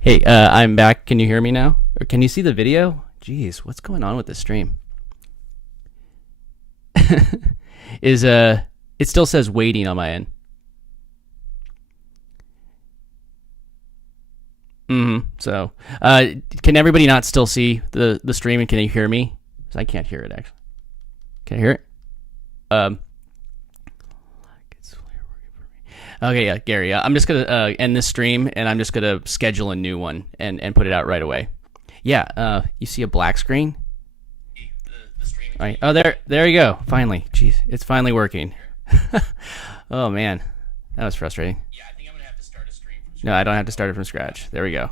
Hey, I'm back. Can you hear me now? Or can you see the video? Jeez, what's going on with this stream? Is It still says waiting on my end. So, can everybody not still see the stream, and can you hear me? 'Cause I can't hear it actually. Can you hear it? Um. Okay, yeah, Gary. I'm just gonna end this stream, and I'm just gonna schedule a new one and put it out right away. Yeah. You see a black screen? All right. Oh, there you go. Finally. Jeez, it's finally working. Oh man, that was frustrating. Yeah, I think I'm gonna have to start a stream from scratch. No, I don't have to start it from scratch. There we go.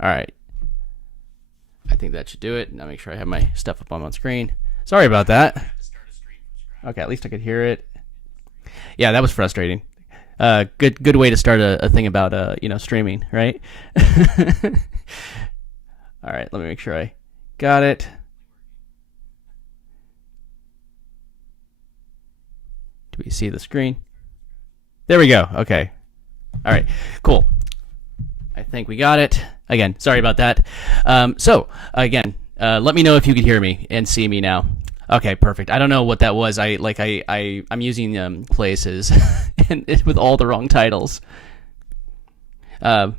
All right. I think that should do it. Now make sure I have my stuff up on my screen. Sorry about that. Okay, at least I could hear it. Yeah, that was frustrating. Good way to start a thing about streaming, right? All right, let me make sure I got it. Do we see the screen? There we go. Okay. All right. Cool. I think we got it. Again, sorry about that. So again, let me know if you could hear me and see me now. Okay, perfect. I don't know what that was. I'm using places and with all the wrong titles. You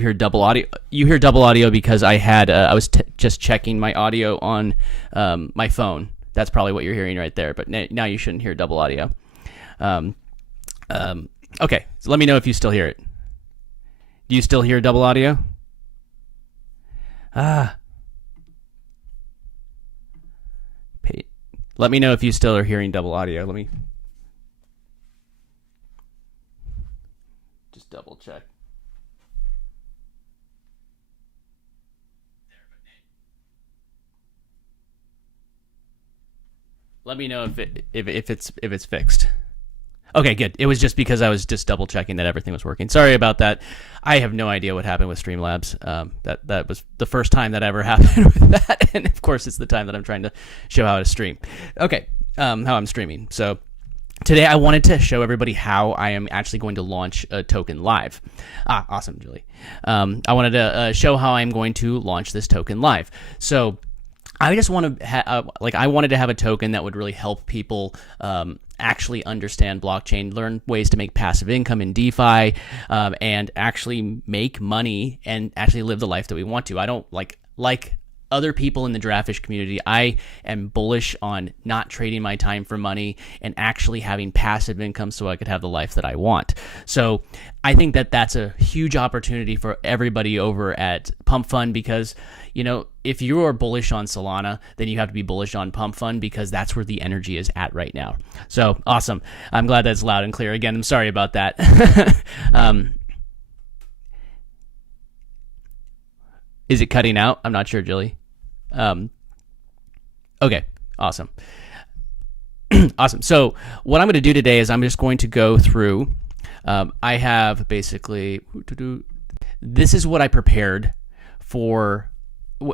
hear double audio. You hear double audio because I was just checking my audio on my phone. That's probably what you're hearing right there. But now you shouldn't hear double audio. Okay, so let me know if you still hear it. Do you still hear double audio? Let me know if you still are hearing double audio. Let me just double check. Let me know if it's fixed. Okay, good. It was just because I was just double checking that everything was working. Sorry about that. I have no idea what happened with Streamlabs. That was the first time that ever happened with that, and of course it's the time that I'm trying to show how to stream. Okay, how I'm streaming. So today I wanted to show everybody how I am actually going to launch a token live. Awesome, Julie. I wanted to show how I'm going to launch this token live. So I just want to I wanted to have a token that would really help people actually understand blockchain, learn ways to make passive income in DeFi, and actually make money and actually live the life that we want to. I don't like other people in the Draftfish community. I am bullish on not trading my time for money and actually having passive income so I could have the life that I want. So I think that that's a huge opportunity for everybody over at Pump.fun because, if you are bullish on Solana, then you have to be bullish on Pump.fun because that's where the energy is at right now. So awesome. I'm glad that's loud and clear. Again, I'm sorry about that. Is it cutting out? I'm not sure, Julie. Okay, awesome. Awesome. So what I'm going to do today is I'm just going to go through. I have basically, this is what I prepared for.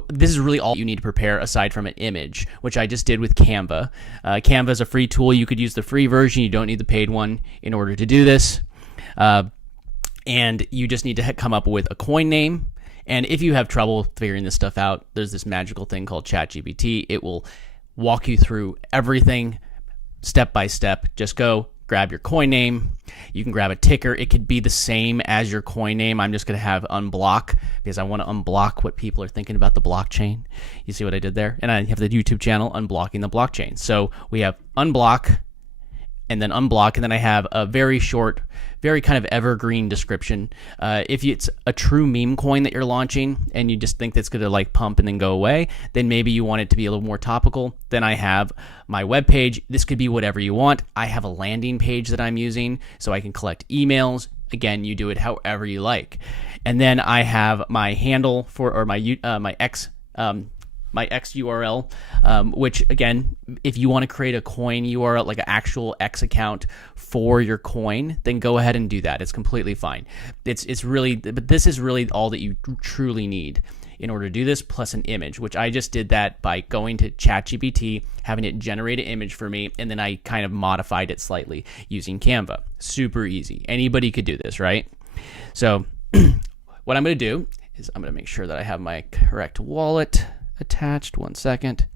This is really all you need to prepare aside from an image, which I just did with Canva. Canva is a free tool. You could use the free version. You don't need the paid one in order to do this. And you just need to come up with a coin name. And if you have trouble figuring this stuff out, there's this magical thing called ChatGPT. It will walk you through everything step by step. Just go grab your coin name. You can grab a ticker. It could be the same as your coin name. I'm just going to have unblock because I want to unblock what people are thinking about the blockchain. You see what I did there? And I have the YouTube channel Unblocking the Blockchain. So we have unblock and then unblock, and then I have a very short, very kind of evergreen description. If it's a true meme coin that you're launching and you just think that's going to pump and then go away, then maybe you want it to be a little more topical. Then I have my webpage. This could be whatever you want. I have a landing page that I'm using so I can collect emails. Again, you do it however you like. And then I have my handle or my X URL, which again, if you want to create a coin URL, like an actual X account for your coin, then go ahead and do that. It's completely fine. But this is really all that you truly need in order to do this, plus an image, which I just did that by going to ChatGPT, having it generate an image for me, and then I kind of modified it slightly using Canva. Super easy. Anybody could do this, right? So what I'm going to do is I'm going to make sure that I have my correct wallet attached. 1 second.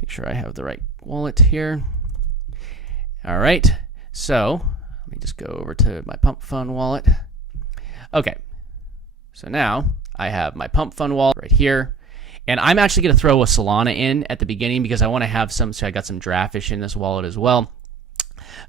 Make sure I have the right wallet here. All right. So let me just go over to my Pump.fun wallet. Okay. So now I have my Pump.fun wallet right here. And I'm actually going to throw a Solana in at the beginning because I want to have some, so I got some Draftfish in this wallet as well.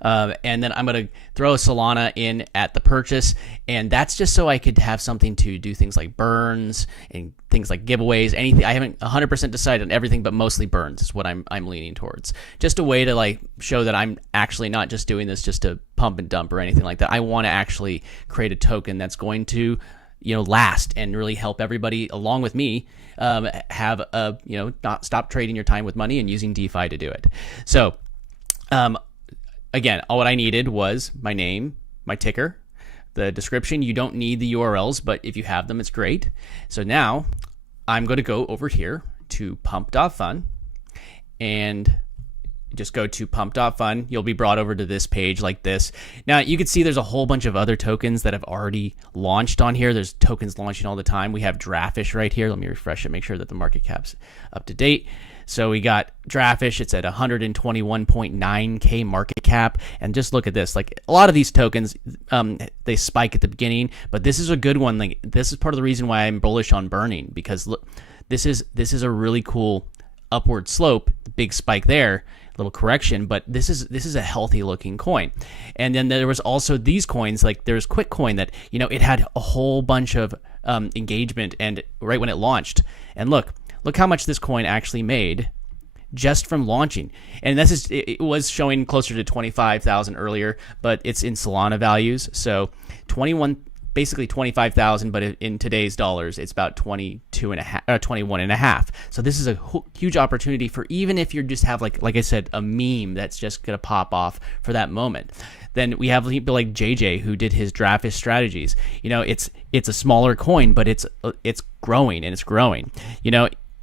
And then I'm going to throw a Solana in at the purchase, and that's just so I could have something to do things like burns and things like giveaways, anything. I haven't 100% decided on everything, but mostly burns is what I'm leaning towards. Just a way to like show that I'm actually not just doing this just to pump and dump or anything like that. I want to actually create a token that's going to, last and really help everybody along with me have a, not stop trading your time with money and using DeFi to do it. So, again, all what I needed was my name, my ticker, the description. You don't need the URLs, but if you have them, it's great. So now I'm going to go over here to Pump.fun and just go to Pump.fun. You'll be brought over to this page like this. Now you can see there's a whole bunch of other tokens that have already launched on here. There's tokens launching all the time. We have Draftfish right here. Let me refresh it, make sure that the market cap's up to date. So we got Draftfish. It's at 121.9K market cap. And just look at this. Like a lot of these tokens, they spike at the beginning, but this is a good one. Like this is part of the reason why I'm bullish on burning, because look, this is a really cool upward slope, big spike there, little correction, but this is a healthy looking coin. And then there was also these coins, like there's Quitcoin that, it had a whole bunch of engagement and right when it launched. And look how much this coin actually made just from launching. And it was showing closer to 25,000 earlier, but it's in Solana values. So basically 25,000, but in today's dollars, it's about 21.5. So this is a huge opportunity for, even if you just have like I said, a meme that's just gonna pop off for that moment. Then we have people like JJ who did his Draftfish strategies. It's a smaller coin, but it's growing and it's growing.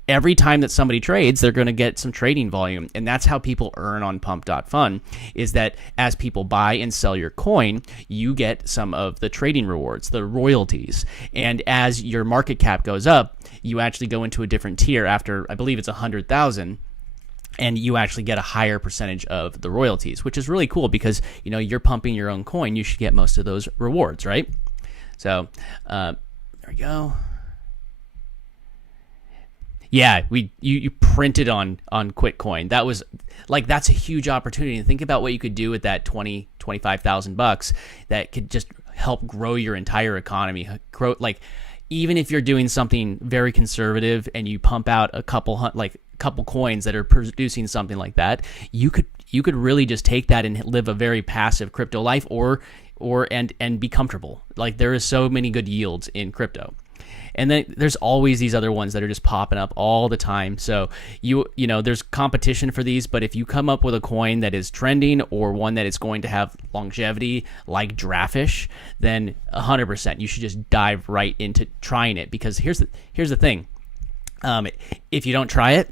Every time that somebody trades, they're going to get some trading volume. And that's how people earn on Pump.fun, is that as people buy and sell your coin, you get some of the trading rewards, the royalties. And as your market cap goes up, you actually go into a different tier after, I believe it's 100,000. And you actually get a higher percentage of the royalties, which is really cool because, you're pumping your own coin. You should get most of those rewards, right? So there we go. Yeah, you printed on Quitcoin. That was that's a huge opportunity. And think about what you could do with that $25,000 that could just help grow your entire economy. Even if you're doing something very conservative and you pump out a couple coins that are producing something like that, you could really just take that and live a very passive crypto life and be comfortable. Like there is so many good yields in crypto. And then there's always these other ones that are just popping up all the time. So there's competition for these, but if you come up with a coin that is trending or one that is going to have longevity like Draftfish, then 100% you should just dive right into trying it, because here's the thing. If you don't try it,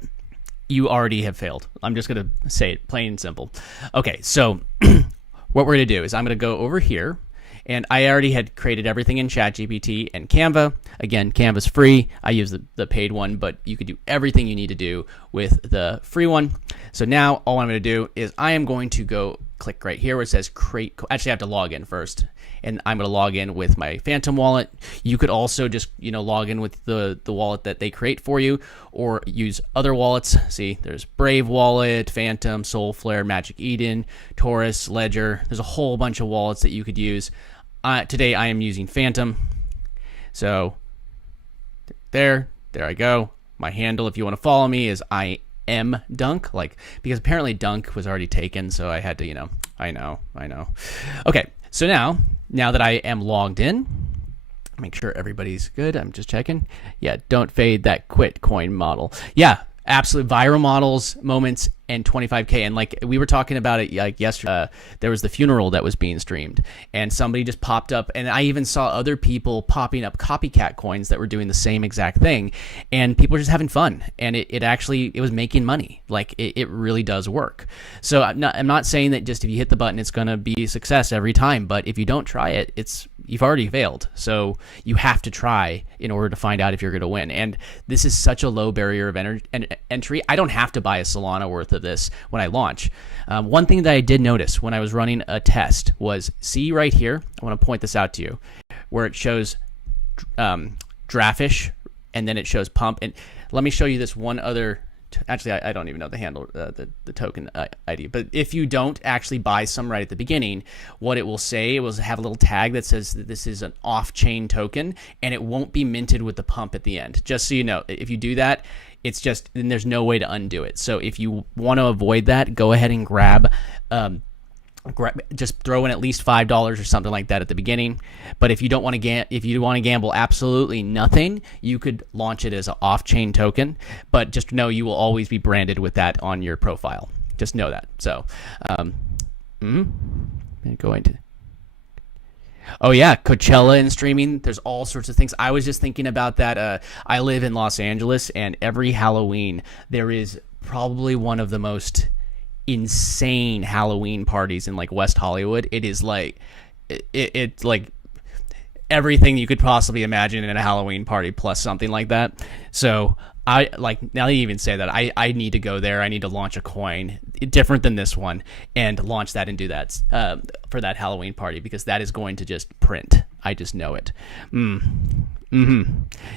you already have failed. I'm just going to say it plain and simple. Okay, so what we're going to do is I'm going to go over here. And I already had created everything in ChatGPT and Canva. Again, Canva's free. I use the paid one, but you could do everything you need to do with the free one. So now all I'm going to do is I am going to go click right here where it says create. Actually, I have to log in first. And I'm going to log in with my Phantom wallet. You could also just, log in with the wallet that they create for you, or use other wallets. See, there's Brave Wallet, Phantom, Soulflare, Magic Eden, Taurus, Ledger. There's a whole bunch of wallets that you could use. Today I am using Phantom. So there I go. My handle, if you want to follow me, is I am Dunk, because apparently Dunk was already taken, so I had to, I know. Okay, so now that I am logged in, make sure everybody's good. I'm just checking. Yeah, don't fade that Quitcoin model. Yeah, absolute viral models, moments, and 25K. And we were talking about it yesterday, there was the funeral that was being streamed, and somebody just popped up, and I even saw other people popping up copycat coins that were doing the same exact thing, and people were just having fun, and it was making money. It really does work. So I'm not saying that just if you hit the button it's going to be a success every time, but if you don't try it, it's you've already failed. So you have to try in order to find out if you're going to win. And this is such a low barrier of entry. I don't have to buy a Solana worth of this when I launch. One thing that I did notice when I was running a test was, see right here, I want to point this out to you, where it shows Drafish, and then it shows Pump. And let me show you this one other. Actually, I don't even know the handle, the token ID. But if you don't actually buy some right at the beginning, what it will say, it will have a little tag that says that this is an off-chain token, and it won't be minted with the Pump at the end. Just so you know, if you do that, it's just, then there's no way to undo it. So if you want to avoid that, go ahead and grab just throw in at least $5 or something like that at the beginning. But if you don't want to if you want to gamble absolutely nothing, you could launch it as an off-chain token. But just know you will always be branded with that on your profile. Just know that. So, going to. Oh yeah, Coachella and streaming. There's all sorts of things. I was just thinking about that. I live in Los Angeles, and every Halloween there is probably one of the most insane Halloween parties in like West Hollywood. It is like it's like everything you could possibly imagine in a Halloween party plus something like that. So I like, now that you even say that, I need to go there. I need to launch a coin different than this one and launch that and do that for that Halloween party, because that is going to just print. I just know it.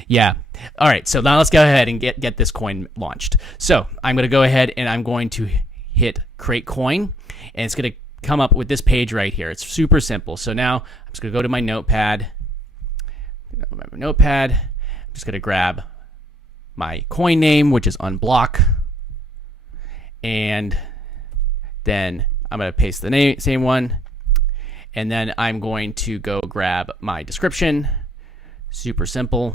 Yeah. All right. So now let's go ahead and get this coin launched. So I'm going to go ahead and I'm going to hit create coin, and it's going to come up with this page right here. It's super simple. So now I'm just going to go to my notepad. I'm just going to grab my coin name, which is unblock, and then I'm going to paste the same one, and then I'm going to go grab my description. Super simple.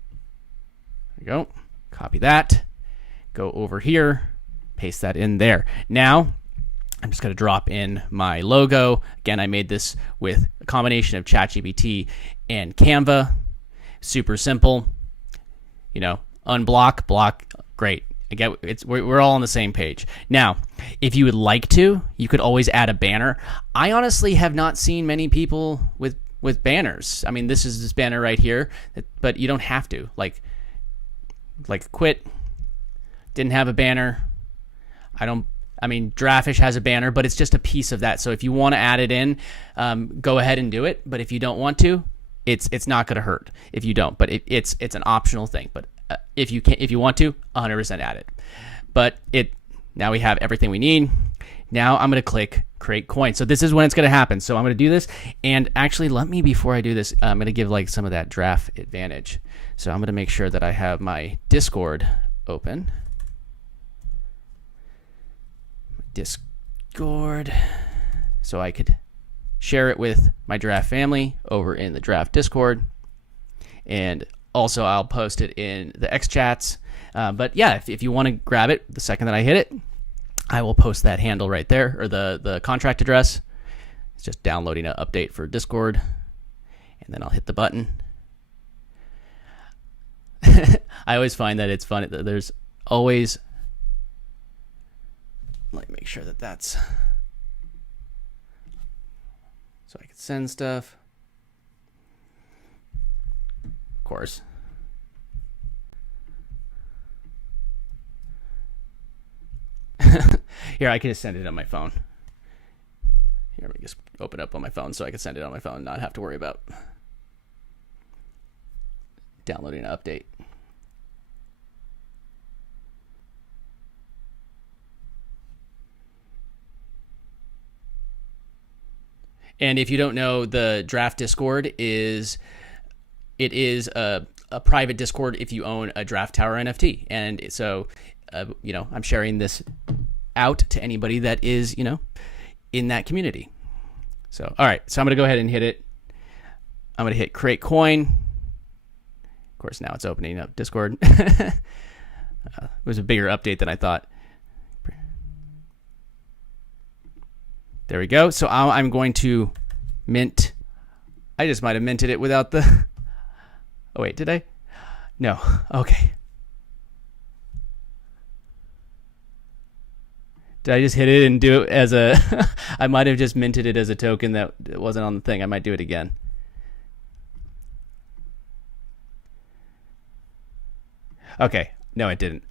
There we go. Copy that. Go over here. Paste that in there. Now, I'm just going to drop in my logo. Again, I made this with a combination of ChatGPT and Canva. Super simple. You know, unblock, block, great. Again, we're all on the same page. Now, if you would like to, you could always add a banner. I honestly have not seen many people with banners. I mean, this is this banner right here, but you don't have to. Like quit, didn't have a banner. I mean, Drafish has a banner, but it's just a piece of that. So if you want to add it in, go ahead and do it. But if you don't want to, it's not going to hurt if you don't. But it's an optional thing. But if you want to, 100% add it. But now we have everything we need. Now I'm going to click create coin. So this is when it's going to happen. So I'm going to do this. And actually, before I do this, I'm going to give like some of that draft advantage. So I'm going to make sure that I have my Discord open. Discord, so I could share it with my draft family over in the draft Discord, and also I'll post it in the X chats. But yeah, if you want to grab it the second that I hit it, I will post that handle right there, or the contract address. It's just downloading an update for Discord, and then I'll hit the button. I always find that it's funny that there's always. Let me make sure that that's so I can send stuff. Of course. Here, I can just send it on my phone. Here, let me just open up on my phone so I can send it on my phone and not have to worry about downloading an update. And if you don't know, the draft Discord is a private Discord if you own a Draft Tower NFT. And so, I'm sharing this out to anybody that is, in that community. So, all right. So I'm going to go ahead and hit it. I'm going to hit create coin. Of course, now it's opening up Discord. It was a bigger update than I thought. There we go. So I'm going to mint. I just might have minted it without the. Oh, wait, did I? No. Okay. Did I just hit it and do it as a... I might have just minted it as a token that wasn't on the thing. I might do it again. Okay. No, it didn't.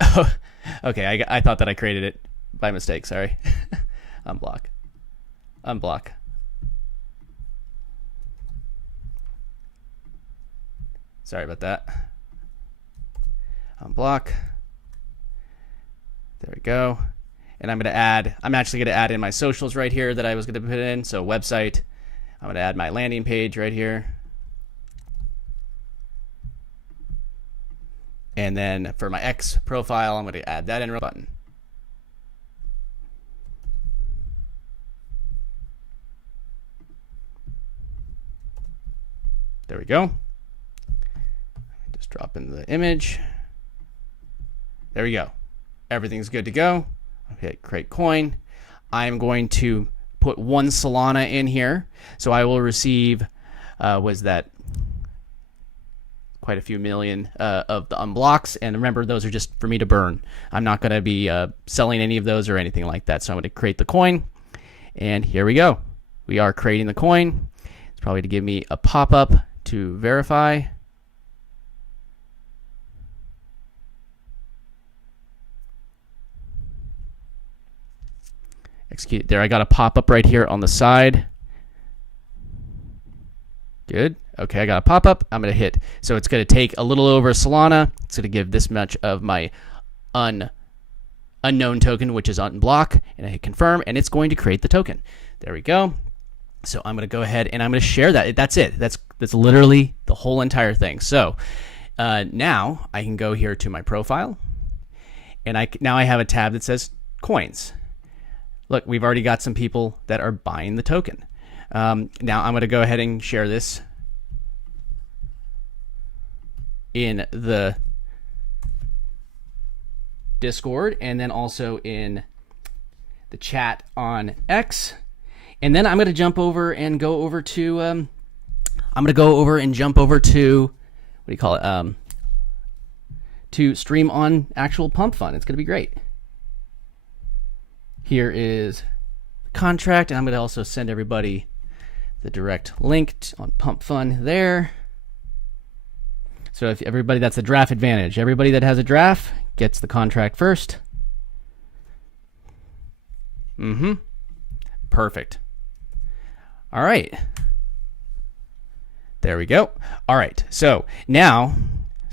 Okay, I thought that I created it by mistake. Sorry. Unblock. Unblock. Sorry about that. Unblock. There we go. And I'm actually going to add in my socials right here that I was going to put in. So website. I'm going to add my landing page right here. And then for my X profile, I'm going to add that in button. There we go. Just drop in the image. There we go. Everything's good to go. Okay, create coin. I'm going to put 1 Solana in here. So I will receive, was that quite a few million of the unblocks. And remember, those are just for me to burn. I'm not going to be selling any of those or anything like that. So I'm going to create the coin. And here we go. We are creating the coin. It's probably to give me a pop-up to verify. Execute. There, I got a pop-up right here on the side. Good. Okay, I got a pop-up. I'm going to hit. So it's going to take a little over a Solana. It's going to give this much of my unknown token, which is unblock, and I hit confirm, and it's going to create the token. There we go. So I'm going to go ahead and I'm going to share that. That's it. That's literally the whole entire thing. So now I can go here to my profile, and now I have a tab that says coins. Look, we've already got some people that are buying the token. Now I'm going to go ahead and share this in the Discord and then also in the chat on X. And then I'm going to jump over and go over to, I'm going to go over and jump over to, what do you call it? To stream on actual Pump.fun. It's going to be great. Here is the contract, and I'm going to also send everybody the direct link on Pump.fun there. So if everybody, that's the draft advantage. Everybody that has a draft gets the contract first. Perfect. All right. There we go. All right. So now,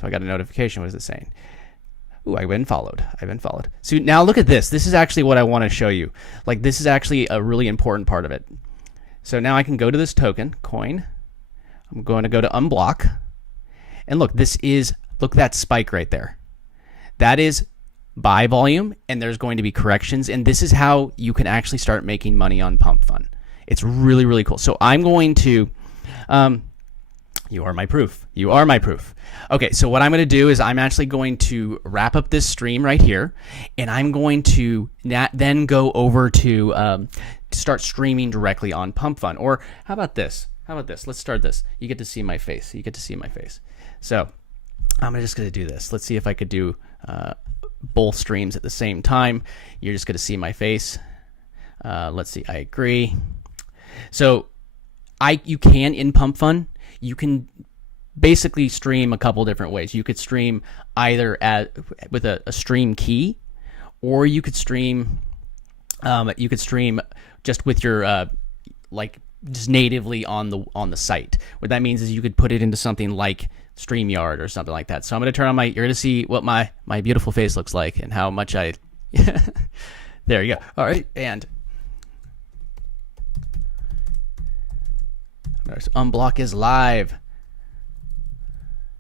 I got a notification. What is it saying? Ooh, I've been followed. So now look at this. This is actually what I want to show you. Like, this is actually a really important part of it. So now I can go to this token, coin. I'm going to go to unblock. And look, look at that spike right there. That is buy volume, and there's going to be corrections. And this is how you can actually start making money on Pump.fun. It's really, really cool. So I'm going to, you are my proof. You are my proof. Okay, so what I'm going to do is I'm actually going to wrap up this stream right here, and I'm going to then go over to start streaming directly on Pump.fun. Or how about this? Let's start this. You get to see my face. So I'm just going to do this. Let's see if I could do both streams at the same time. You're just going to see my face. Let's see. I agree. So you can, in Pump.fun, you can basically stream a couple different ways. You could stream either with a stream key, or you could stream just with your just natively on the site. What that means is you could put it into something like StreamYard or something like that. So I'm going to turn on you're going to see what my beautiful face looks like and how much there you go. All right, and unblock is live.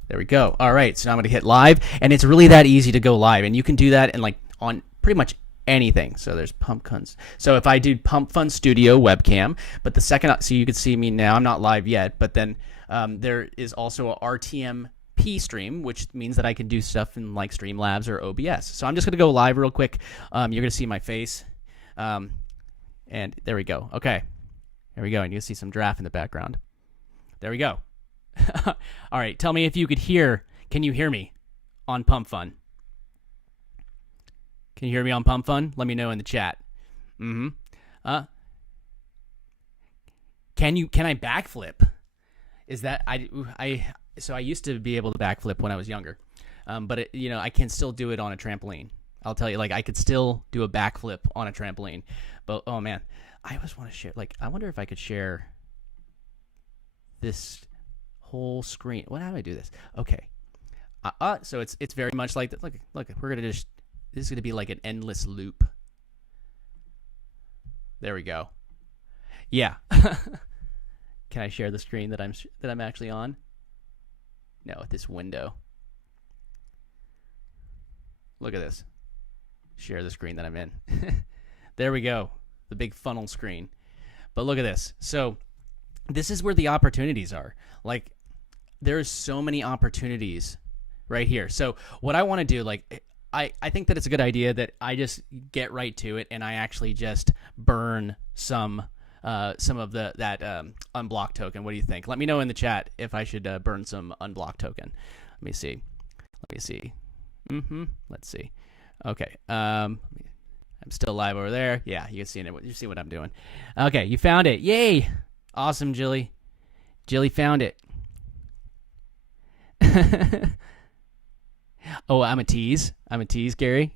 There we go. All right, so now I'm going to hit live, and it's really that easy to go live, and you can do that on pretty much anything. So there's Pump.fun. So if I do Pump.fun Studio webcam, but the second, so you can see me now. I'm not live yet, but then there is also a RTMP stream, which means that I can do stuff in like Streamlabs or OBS. So I'm just going to go live real quick. You're going to see my face, and there we go. Okay, there we go, and you'll see some draft in the background. There we go. All right, tell me if you could hear. Can you hear me on Pump.fun? Can you hear me on Pump.fun? Let me know in the chat. Mm-hmm. Uh, can I backflip? Is that so I used to be able to backflip when I was younger, but I can still do it on a trampoline. I'll tell you, like I could still do a backflip on a trampoline, but oh man, I always want to share. Like I wonder if I could share this whole screen. How do I do this? Okay, so it's very much like that. Look, we're gonna just this is gonna be like an endless loop. There we go. Yeah. Can I share the screen that I'm actually on? No, this window. Look at this. Share the screen that I'm in. There we go. The big funnel screen. But look at this. So this is where the opportunities are. Like there's so many opportunities right here. So what I want to do, like I think that it's a good idea that I just get right to it and I actually just burn some of that unblocked token. What do you think? Let me know in the chat if I should burn some unblocked token. Let me see. Let's see. Okay. I'm still live over there. Yeah, you see it. You see what I'm doing. Okay, you found it. Yay! Awesome, Jilly. Jilly found it. Oh, I'm a tease. Gary.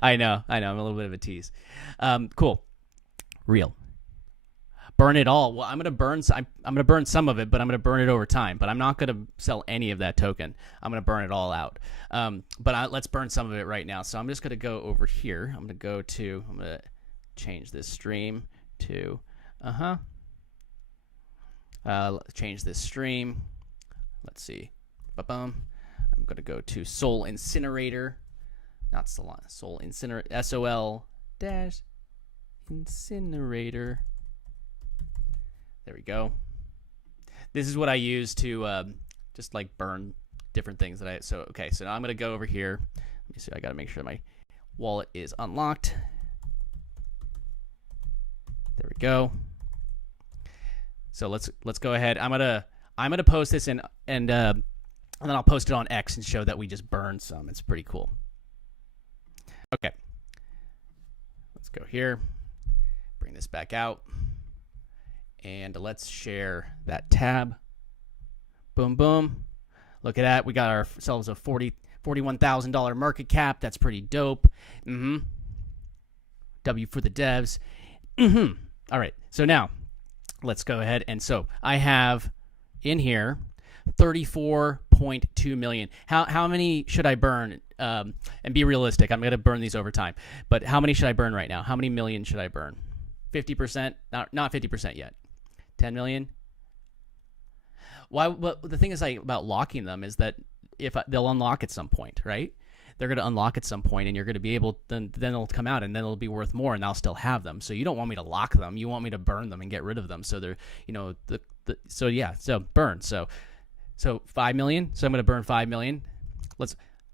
I know. I'm a little bit of a tease. Cool. Real. Burn it all. Well, I'm gonna burn some of it, but I'm gonna burn it over time. But I'm not gonna sell any of that token. I'm gonna burn it all out. Let's burn some of it right now. So I'm just gonna go over here. I'm gonna change this stream to change this stream. Let's see. Ba-bum. I'm gonna go to Soul Incinerator, not Solana. Soul Incinerator. SOL-Incinerator. There we go. This is what I use to just like burn different things that so now I'm gonna go over here. Let me see. I gotta make sure my wallet is unlocked. There we go. So let's go ahead. I'm gonna post this and then I'll post it on X and show that we just burned some. It's pretty cool. Okay. Let's go here. Bring this back out. And let's share that tab. Boom, boom. Look at that. We got ourselves a $41,000 market cap. That's pretty dope. W for the devs. All right. So now let's go ahead. And so I have in here 34.2 million. How many should I burn? And be realistic. I'm going to burn these over time. But how many should I burn right now? How many million should I burn? 50%? Not 50% yet. 10 million. Why? Well, the thing is about locking them is that if they'll unlock at some point, right? They're going to unlock at some point, and you're going to be able. Then they'll come out, and then it'll be worth more, and I'll still have them. So you don't want me to lock them. You want me to burn them and get rid of them. So they're, So burn. So 5 million. So I'm going to burn 5 million.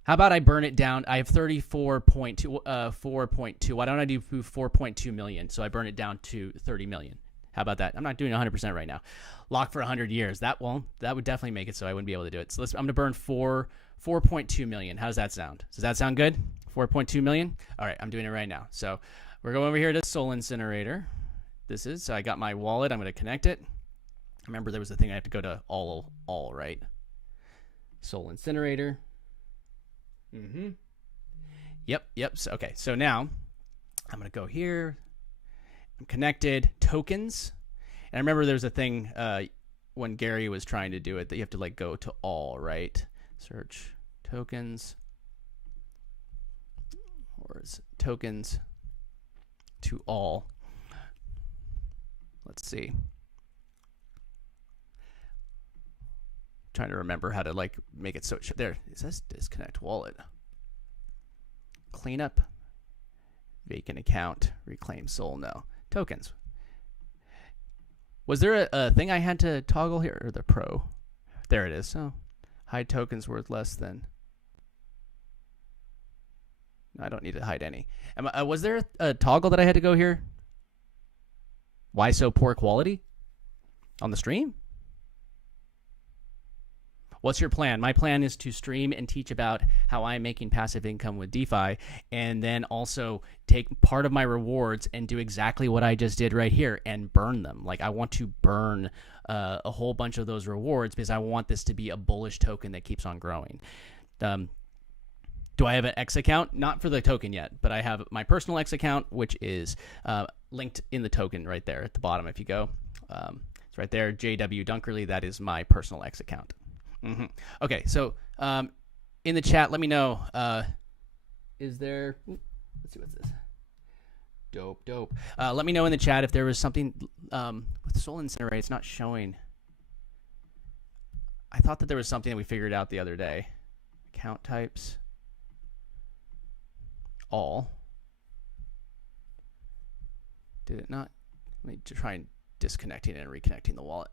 How about I burn it down? I have 34.2, 4.2. Why don't I do 4.2 million? So I burn it down to 30 million. How about that? I'm not doing 100% right now. Lock for 100 years. That would definitely make it so I wouldn't be able to do it. So I'm going to burn 4.2 million. How does that sound? Does that sound good? 4.2 million? All right, I'm doing it right now. So we're going over here to Soul Incinerator. So I got my wallet. I'm going to connect it. Remember, there was a thing I have to go to all, right? Soul Incinerator. Yep. So now I'm going to go here. I'm connected. Tokens. And I remember there was a thing when Gary was trying to do it that you have to like go to all, right? Search tokens. Or is tokens to all? Let's see. Trying to remember how to like make it so there. It says disconnect wallet. Cleanup. Vacant account. Reclaim soul. No. Tokens. Was there a thing I had to toggle here? Or the pro? There it is. So hide tokens worth less than. No, I don't need to hide any. Was there a toggle that I had to go here? Why so poor quality? On the stream? What's your plan? My plan is to stream and teach about how I'm making passive income with DeFi, and then also take part of my rewards and do exactly what I just did right here and burn them. Like, I want to burn a whole bunch of those rewards because I want this to be a bullish token that keeps on growing. Do I have an X account? Not for the token yet, but I have my personal X account, which is linked in the token right there at the bottom. If you go, it's right there, JW Dunkerley. That is my personal X account. Okay, so in the chat, let me know. Is there? Let's see what's this. Dope. Let me know in the chat if there was something with Soul Incinerate. It's not showing. I thought that there was something that we figured out the other day. Account types. All. Did it not? Let me try and disconnecting and reconnecting the wallet.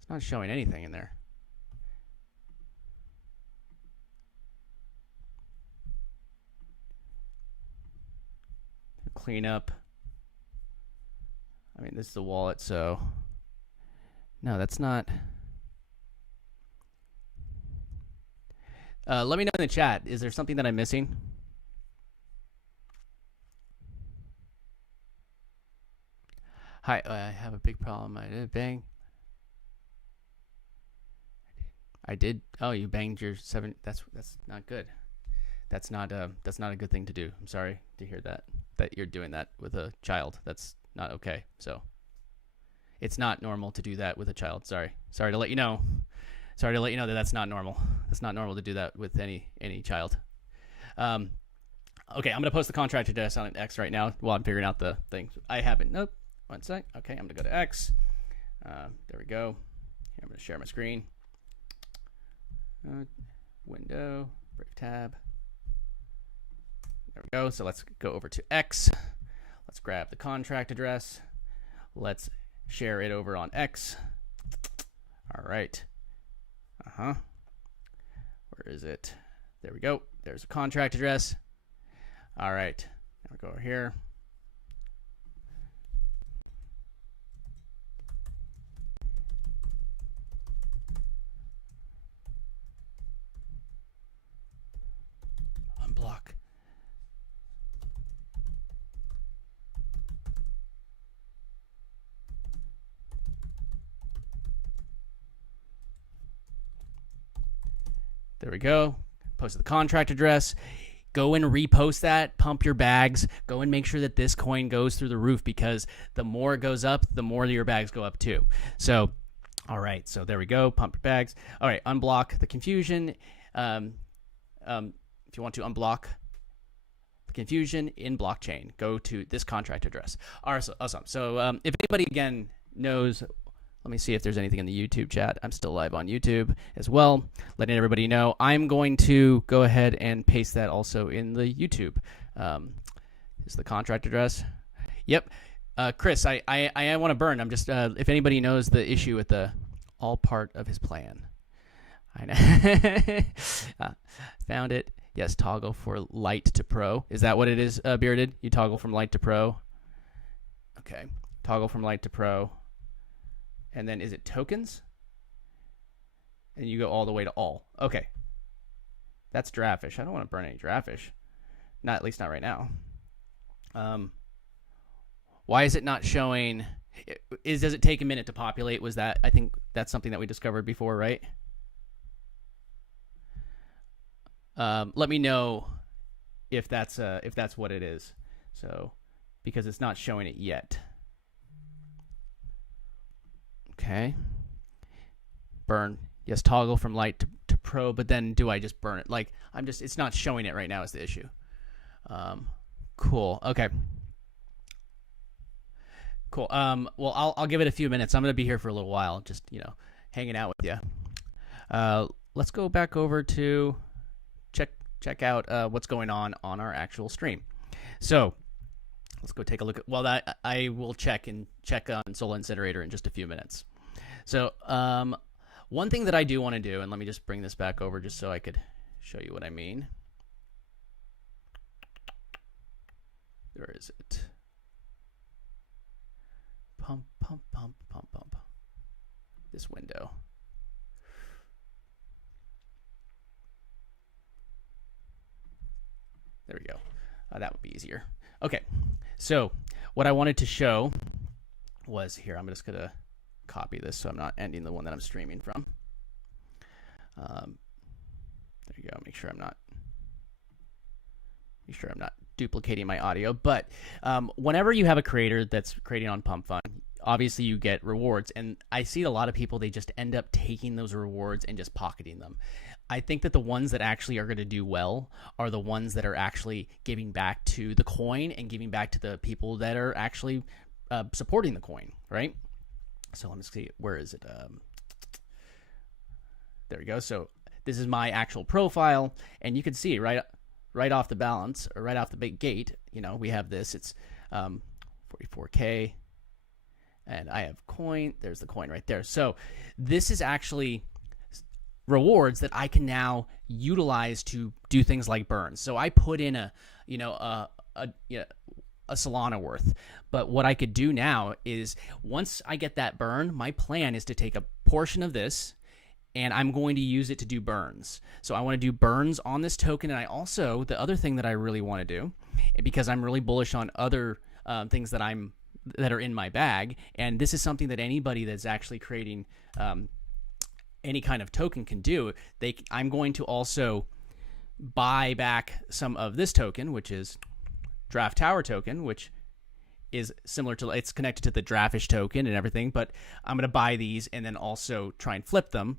It's not showing anything in there. Clean up. I mean, this is the wallet, so no, that's not. Let me know in the chat. Is there something that I'm missing? Hi, I have a big problem. I did bang. I did. Oh, you banged your 7. That's not good. That's not a good thing to do. I'm sorry to hear that you're doing that with a child. That's not okay. So it's not normal to do that with a child. Sorry to let you know. Sorry to let you know that that's not normal. That's not normal to do that with any child. Okay, I'm gonna post the contract address on X right now while I'm figuring out the things. I haven't. Nope. One sec. Okay, I'm gonna go to X. There we go. Here, I'm gonna share my screen. Window. Brave tab. There we go. So let's go over to X. Let's grab the contract address. Let's share it over on X. All right. Where is it? There we go. There's a contract address. All right. Now we go over here. Unblock. There we go. Posted the contract address. Go and repost that. Pump your bags. Go and make sure that this coin goes through the roof, because the more it goes up, the more your bags go up too. So, all right. So there we go. Pump your bags. All right. Unblock the confusion. If you want to unblock the confusion in blockchain, go to this contract address. Awesome. So if anybody again knows. Let me see if there's anything in the YouTube chat. I'm still live on YouTube as well, letting everybody know. I'm going to go ahead and paste that also in the YouTube. Is the contract address? Yep. Chris, I want to burn. I'm just, if anybody knows the issue with the all part of his plan. I know. Found it. Yes, toggle for light to pro. Is that what it is, Bearded? You toggle from light to pro? Okay. Toggle from light to pro. And then is it tokens? And you go all the way to all. Okay. That's draftfish. I don't want to burn any draftfish. Not, at least not right now. Why is it not showing? Does it take a minute to populate? Was that, I think that's something that we discovered before, right? Let me know if that's what it is. So, because it's not showing it yet. Okay. Burn. Yes, toggle from light to pro, but then do I just burn it? Like, it's not showing it right now is the issue. Cool. Okay. Cool. Well, I'll give it a few minutes. I'm going to be here for a little while, just, hanging out with you. Let's go back over to check out what's going on our actual stream. So, let's go take a look at, well, that I will check on Soul Incinerator in just a few minutes. So one thing that I do want to do, and let me just bring this back over just so I could show you what I mean. Where is it? pump. This window. There we go. That would be easier. Okay, so what I wanted to show was here. I'm just going to copy this so I'm not ending the one that I'm streaming from. There you go. Make sure I'm not duplicating my audio. But whenever you have a creator that's creating on Pump.fun, obviously you get rewards. And I see a lot of people, they just end up taking those rewards and just pocketing them. I think that the ones that actually are going to do well are the ones that are actually giving back to the coin and giving back to the people that are actually supporting the coin, right? So let me see, where is it? There we go. So this is my actual profile, and you can see right off the balance, or right off the big gate, you know, we have this. It's 44K, and I have coin. There's the coin right there. So this is actually rewards that I can now utilize to do things like burns. So I put in a Solana worth. But what I could do now is, once I get that burn, my plan is to take a portion of this and I'm going to use it to do burns. So I want to do burns on this token. And I also, the other thing that I really want to do, because I'm really bullish on other things that are in my bag, and this is something that anybody that's actually creating any kind of token can do. I'm going to also buy back some of this token, which is Draft Tower token, which is similar to, it's connected to the Draftish token and everything, but I'm going to buy these and then also try and flip them,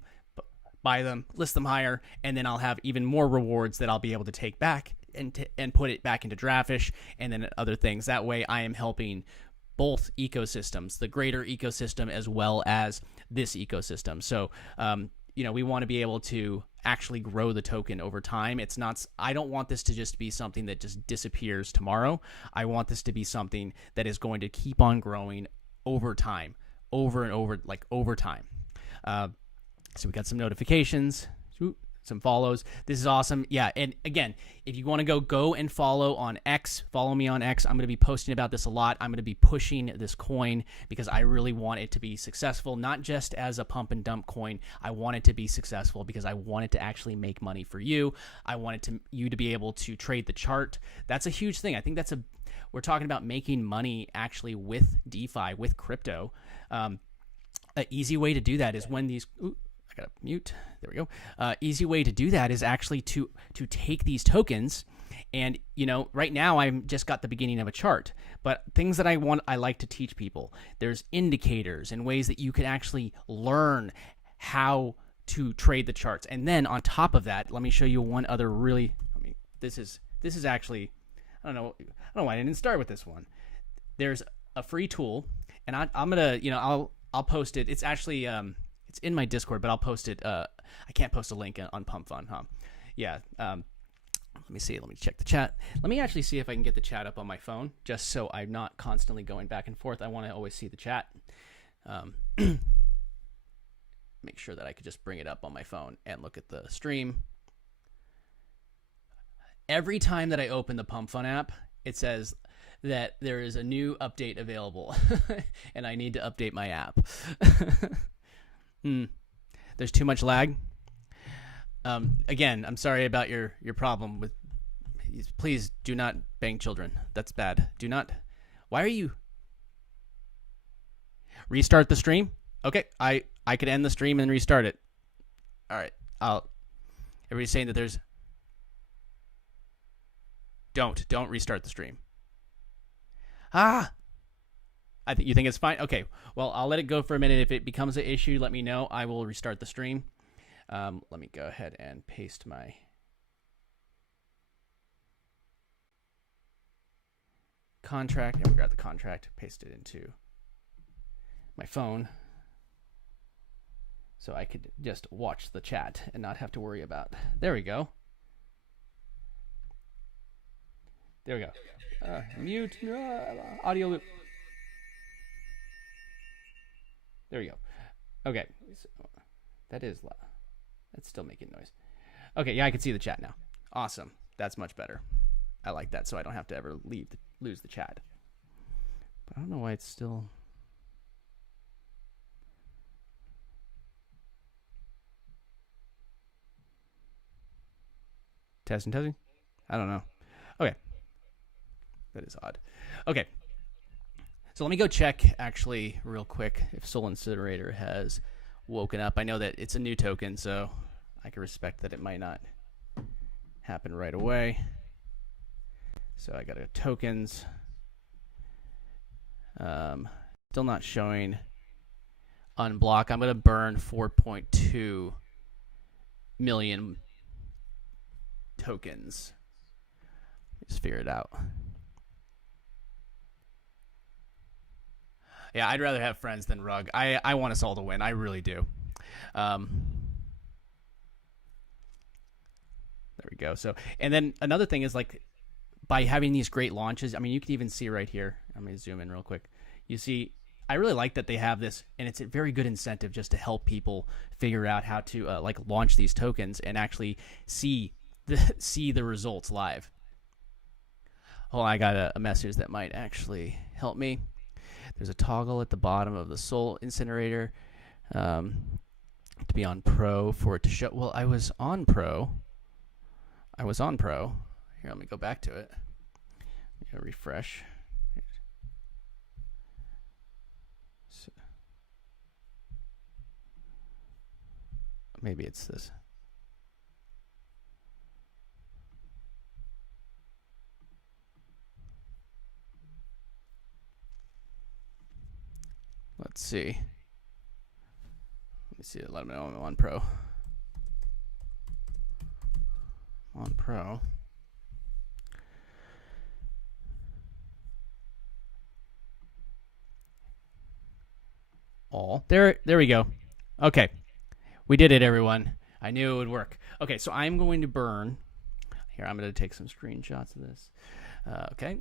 buy them, list them higher, and then I'll have even more rewards that I'll be able to take back and put it back into Draftish and then other things. That way I am helping both ecosystems, the greater ecosystem as well as this ecosystem. So, we want to be able to actually grow the token over time. I don't want this to just be something that just disappears tomorrow. I want this to be something that is going to keep on growing over time, over and over, like over time. So we got some notifications, some follows. This is awesome. Yeah, and again, if you want to go and follow on X, follow me on X. I'm going to be posting about this a lot. I'm going to be pushing this coin because I really want it to be successful, not just as a pump and dump coin. I want it to be successful because I want it to actually make money for you. I want you to be able to trade the chart. That's a huge thing. I think we're talking about making money actually with DeFi, with crypto. An easy way to do that is when these... I gotta mute. There we go. Easy way to do that is actually to take these tokens, and right now I'm just got the beginning of a chart. But things that I like to teach people. There's indicators and ways that you can actually learn how to trade the charts. And then on top of that, let me show you one other really. This is actually, I don't know why I didn't start with this one. There's a free tool, and I'm gonna I'll post it. It's actually it's in my Discord, but I'll post it. I can't post a link on Pump.fun, huh? Yeah. Let me see. Let me check the chat. Let me actually see if I can get the chat up on my phone, just so I'm not constantly going back and forth. I want to always see the chat. Make sure that I could just bring it up on my phone and look at the stream. Every time that I open the Pump.fun app, it says that there is a new update available, and I need to update my app. There's too much lag. Again, I'm sorry about your problem with. Please do not bang children. That's bad. Do not. Why are you? Restart the stream. Okay, I could end the stream and restart it. All right. Everybody's saying that there's. Don't restart the stream. You think it's fine? Okay, well, I'll let it go for a minute. If it becomes an issue, let me know. I will restart the stream. Let me go ahead and paste my contract. And we got the contract, paste it into my phone so I could just watch the chat and not have to worry about. There we go. There we go. Mute audio loop. There we go. Okay. So that's still making noise. Okay, yeah, I can see the chat now. Awesome. That's much better. I like that, so I don't have to ever lose the chat. But I don't know why it's still... Testing, testing. I don't know. Okay. That is odd. Okay. So let me go check actually real quick if Soul Incinerator has woken up. I know that it's a new token, so I can respect that it might not happen right away. So I got to go tokens. Still not showing unblock. I'm going to burn 4.2 million tokens. Just figure it out. Yeah, I'd rather have friends than Rug. I want us all to win. I really do. There we go. So, and then another thing is like by having these great launches. I mean, you can even see right here. I'm going to zoom in real quick. You see, I really like that they have this, and it's a very good incentive just to help people figure out how to like launch these tokens and actually see the results live. Oh, I got a message that might actually help me. There's a toggle at the bottom of the Soul Incinerator to be on Pro for it to show. Well, I was on Pro. Here, let me go back to it. Refresh. So, maybe it's this. Let's see. Let me see. Let me know I'm on Pro. On Pro. All there we go. Okay, we did it, everyone. I knew it would work. Okay, so I'm going to burn. Here, I'm going to take some screenshots of this. Okay.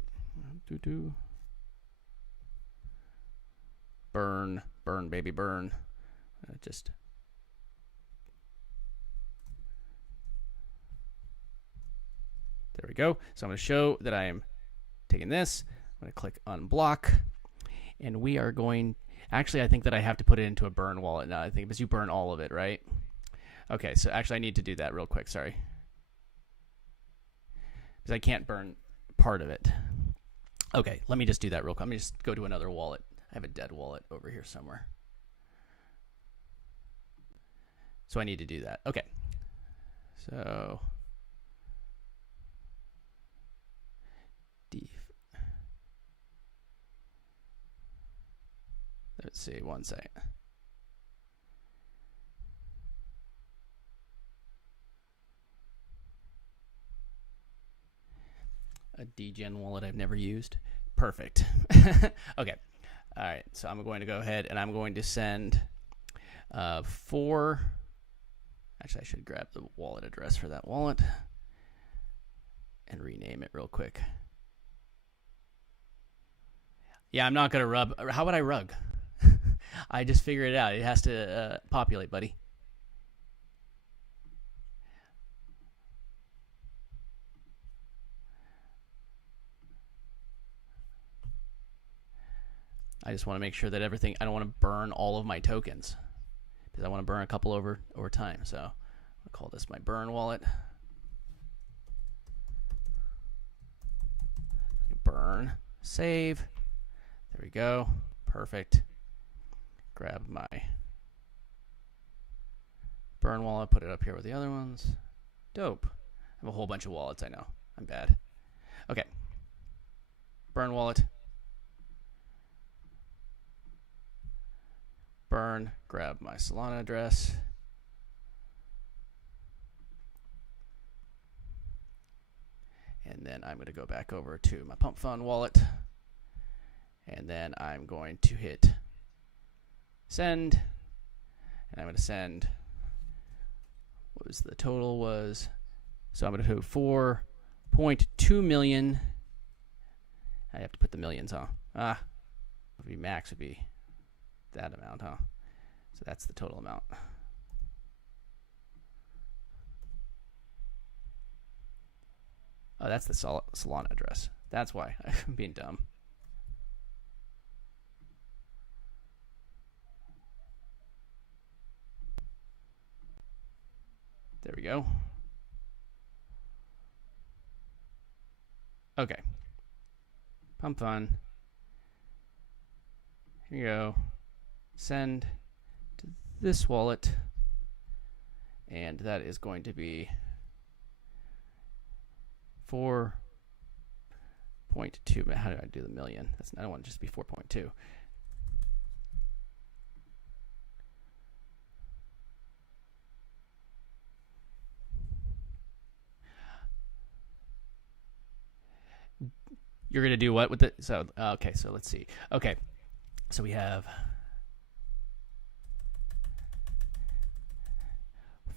Burn, burn, baby, burn. Just there we go. So I'm going to show that I am taking this. I'm going to click unblock, and we are going. Actually, I think that I have to put it into a burn wallet now. I think because you burn all of it, right? Okay, so actually I need to do that real quick. Sorry, because I can't burn part of it. Okay, let me just do that real quick. Let me just go to another wallet. I have a dead wallet over here somewhere. So I need to do that. Okay. So let's see, one second. A degen wallet I've never used. Perfect. Okay. All right. So I'm going to go ahead and I'm going to send 4. Actually, I should grab the wallet address for that wallet and rename it real quick. Yeah, I'm not going to rub. How would I rug? I just figured it out. It has to populate, buddy. I just want to make sure that everything, I don't want to burn all of my tokens because I want to burn a couple over time. So I'll call this my burn wallet. Burn, save. There we go. Perfect. Grab my burn wallet, put it up here with the other ones. Dope. I have a whole bunch of wallets, I know. I'm bad. Okay. Burn wallet. Burn, grab my Solana address. And then I'm going to go back over to my Pump.fun wallet. And then I'm going to hit send. And I'm going to send, what was the total was, so I'm going to do 4.2 million. I have to put the millions, huh? Would be max would be that amount, huh? So that's the total amount. Oh, that's the Solana address. That's why I'm being dumb. There we go. Okay. Pump.fun. Here you go. Send to this wallet. And that is going to be 4.2. How do I do the million? I don't want to just be 4.2. You're going to do what with it? So, okay, so let's see. Okay, so we have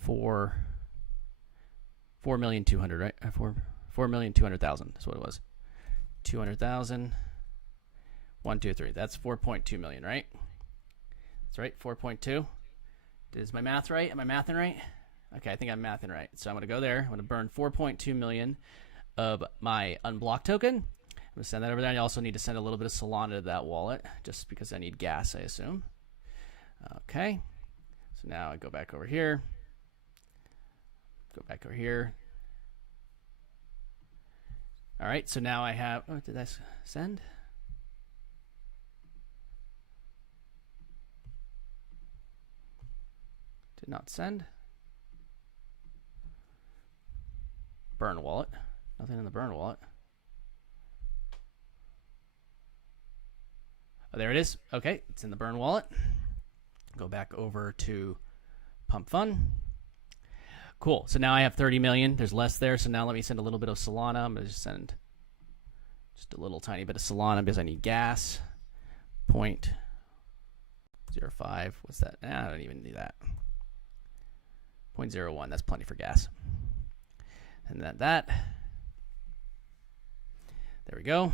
4,200,000, right? 4,200,000 is what it was. 200,000. 1, 2, 3. That's 4.2 million, right? That's right. 4.2. Is my math right? Am I mathing right? Okay, I think I'm mathing right. So I'm going to go there. I'm going to burn 4.2 million of my unblocked token. I'm going to send that over there. I also need to send a little bit of Solana to that wallet, just because I need gas, I assume. Okay. So now I go back over here. Go back over here. All right, so now I have, oh, did I send? Did not send. Burn wallet. Nothing in the burn wallet. Oh, there it is. Okay, it's in the burn wallet. Go back over to Pump.fun. Cool. So now I have 30 million. There's less there. So now let me send a little bit of Solana. I'm going to just send just a little tiny bit of Solana because I need gas. 0.05. What's that? I don't even need that. 0.01. That's plenty for gas. And that. There we go.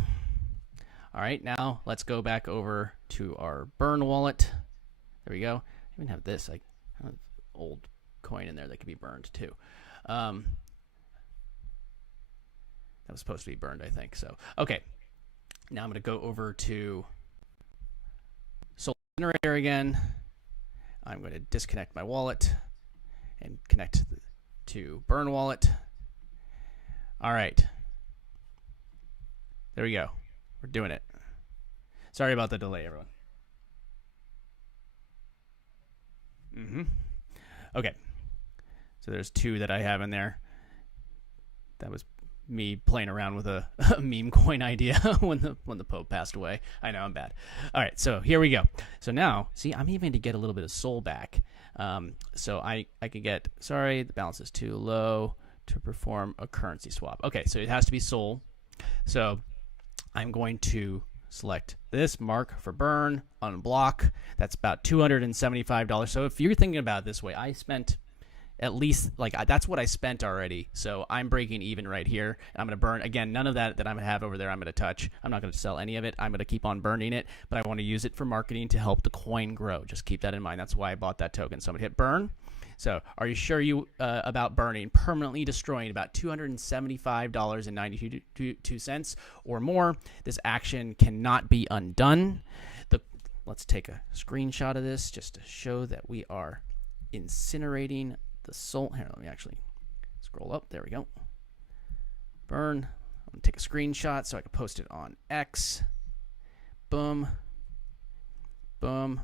All right. Now let's go back over to our burn wallet. There we go. I even have this. I have old coin in there that could be burned too. That was supposed to be burned, I think. So, okay. Now I'm going to go over to Soul Generator again. I'm going to disconnect my wallet and connect to Burn Wallet. All right. There we go. We're doing it. Sorry about the delay, everyone. Okay. So there's 2 that I have in there. That was me playing around with a Memecoin idea when the Pope passed away. I know, I'm bad. All right, so here we go. So now, see, I'm even to get a little bit of Sol back. So I could get, sorry, the balance is too low to perform a currency swap. Okay, so it has to be Sol. So I'm going to select this, mark for burn, unblock. That's about $275. So if you're thinking about it this way, I spent at least, like, that's what I spent already. So I'm breaking even right here. I'm going to burn, again, none of that I'm going to have over there I'm going to touch. I'm not going to sell any of it. I'm going to keep on burning it, but I want to use it for marketing to help the coin grow. Just keep that in mind. That's why I bought that token. So I'm going to hit burn. So are you sure about burning, permanently destroying about $275.92 or more? This action cannot be undone. Let's take a screenshot of this just to show that we are incinerating the Sol. Here, let me actually scroll up. There we go. Burn. I'm going to take a screenshot so I can post it on X. Boom. Boom.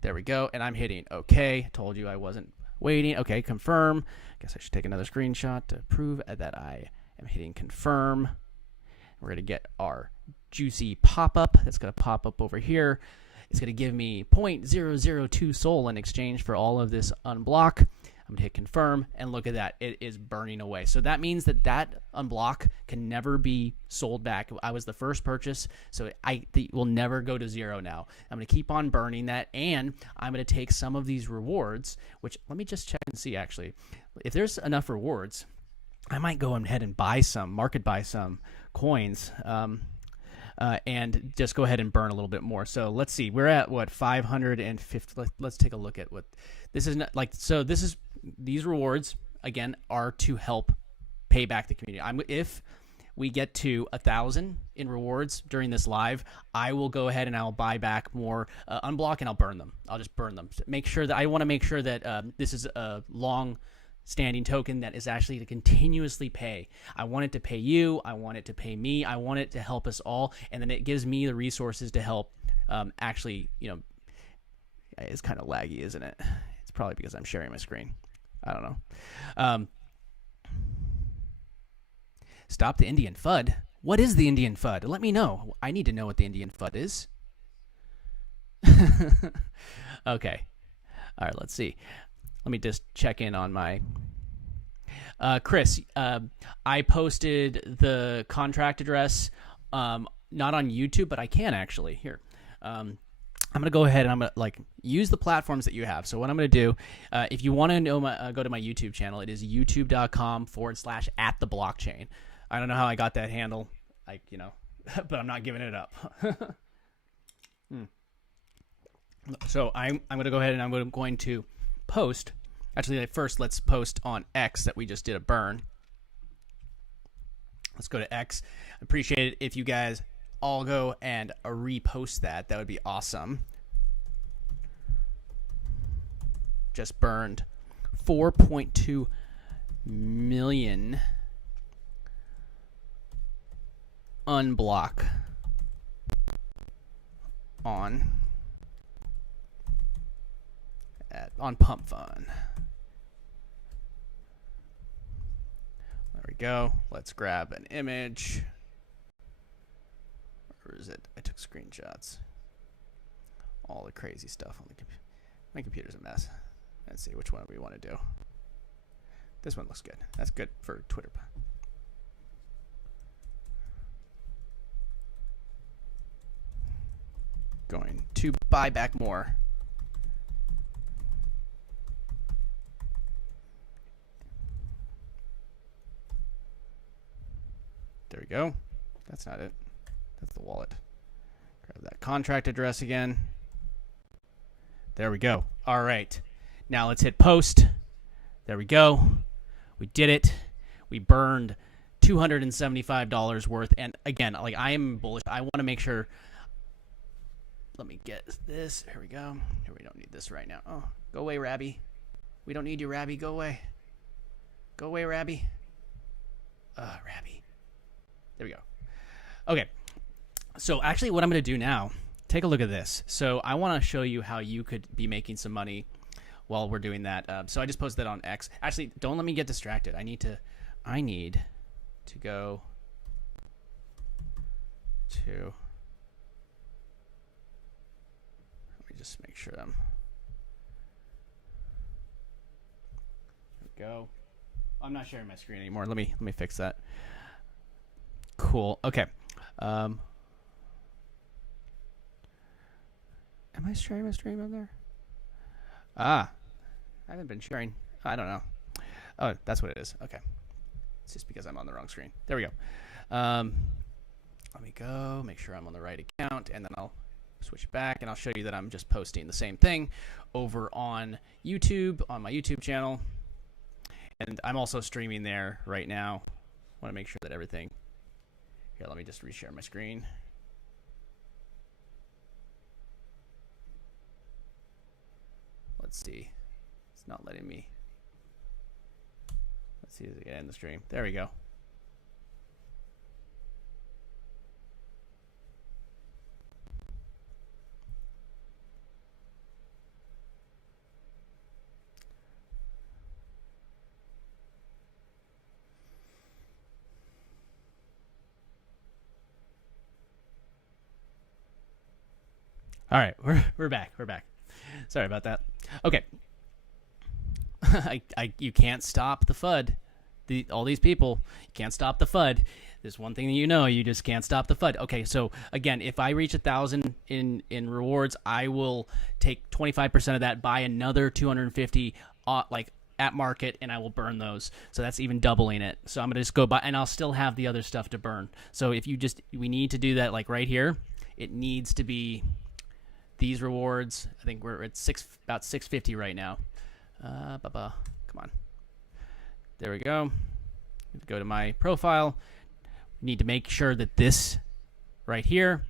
There we go. And I'm hitting OK. Told you I wasn't waiting. Okay, confirm. Guess I should take another screenshot to prove that I am hitting confirm. We're going to get our juicy pop-up. That's going to pop up over here. It's going to give me 0.002 Sol in exchange for all of this unblock. I'm going to hit confirm, and look at that. It is burning away. So that means that unblock can never be sold back. I was the first purchase, so it will never go to 0 now. I'm going to keep on burning that, and I'm going to take some of these rewards, which let me just check and see, actually. If there's enough rewards, I might go ahead and buy some, market buy some coins, and just go ahead and burn a little bit more. So let's see, we're at what, 550. Let's take a look at what this is. Not like, so this is, these rewards again are to help pay back the community. If we get to 1,000 in rewards during this live, I will go ahead and I'll buy back more, unblock, and I'll burn them. I'll just burn them. Make sure that I want to make sure that this is a long standing token that is actually to continuously pay. I want it to pay you. I want it to pay me. I want it to help us all. And then it gives me the resources to help actually, it's kind of laggy, isn't it? It's probably because I'm sharing my screen. I don't know. Stop the Indian FUD. What is the Indian FUD? Let me know. I need to know what the Indian FUD is. Okay. All right, let's see. Let me just check in on my... Chris, I posted the contract address, not on YouTube, but I can actually. Here. I'm going to go ahead and I'm going to use the platforms that you have. So what I'm going to do, if you want to know, go to my YouTube channel. It is youtube.com/@theblockchain. I don't know how I got that handle, but I'm not giving it up. So I'm going to go ahead and I'm going to post. Actually, first let's post on X that we just did a burn. Let's go to X. I appreciate it if you guys all go and repost that. That would be awesome. Just burned 4.2 million unblock on Pump.fun. There we go. Let's grab an image. Where is it? I took screenshots. All the crazy stuff on the computer. My computer's a mess. Let's see which one we want to do. This one looks good. That's good for Twitter. Going to buy back more. There we go. That's not it. That's the wallet. Grab that contract address again. There we go. All right. Now let's hit post. There we go. We did it. We burned $275 worth. And again, I am bullish. I want to make sure. Let me get this. Here we go. Here, we don't need this right now. Oh, go away, Rabby. We don't need you, Rabby. Go away. Go away, Rabby. Rabby. There we go. Okay. So actually what I'm going to do now, take a look at this. So I want to show you how you could be making some money while we're doing that. So I just posted that on X. Actually, don't let me get distracted. I need to go to... Let me just make sure I'm... There we go. I'm not sharing my screen anymore. Let me fix that. Cool. Okay. Am I sharing my stream on there? I haven't been sharing. I don't know. Oh, that's what it is. Okay. It's just because I'm on the wrong screen. There we go. Let me go. Make sure I'm on the right account, and then I'll switch back, and I'll show you that I'm just posting the same thing over on YouTube, on my YouTube channel. And I'm also streaming there right now. I want to make sure that everything... Here, let me just reshare my screen. Let's see. It's not letting me. Let's see if I can end the stream. There we go. All right, we're back. We're back. Sorry about that. Okay. You can't stop the FUD. All these people, you can't stop the FUD. There's one thing that you just can't stop the FUD. Okay, so again, if I reach 1,000 in rewards, I will take 25% of that, buy another 250 at market, and I will burn those. So that's even doubling it. So I'm gonna just go buy, and I'll still have the other stuff to burn. So if we need to do that, right here, it needs to be these rewards. I think we're at about 650 right now. Come on. There we go. Go to my profile. Need to make sure that this right here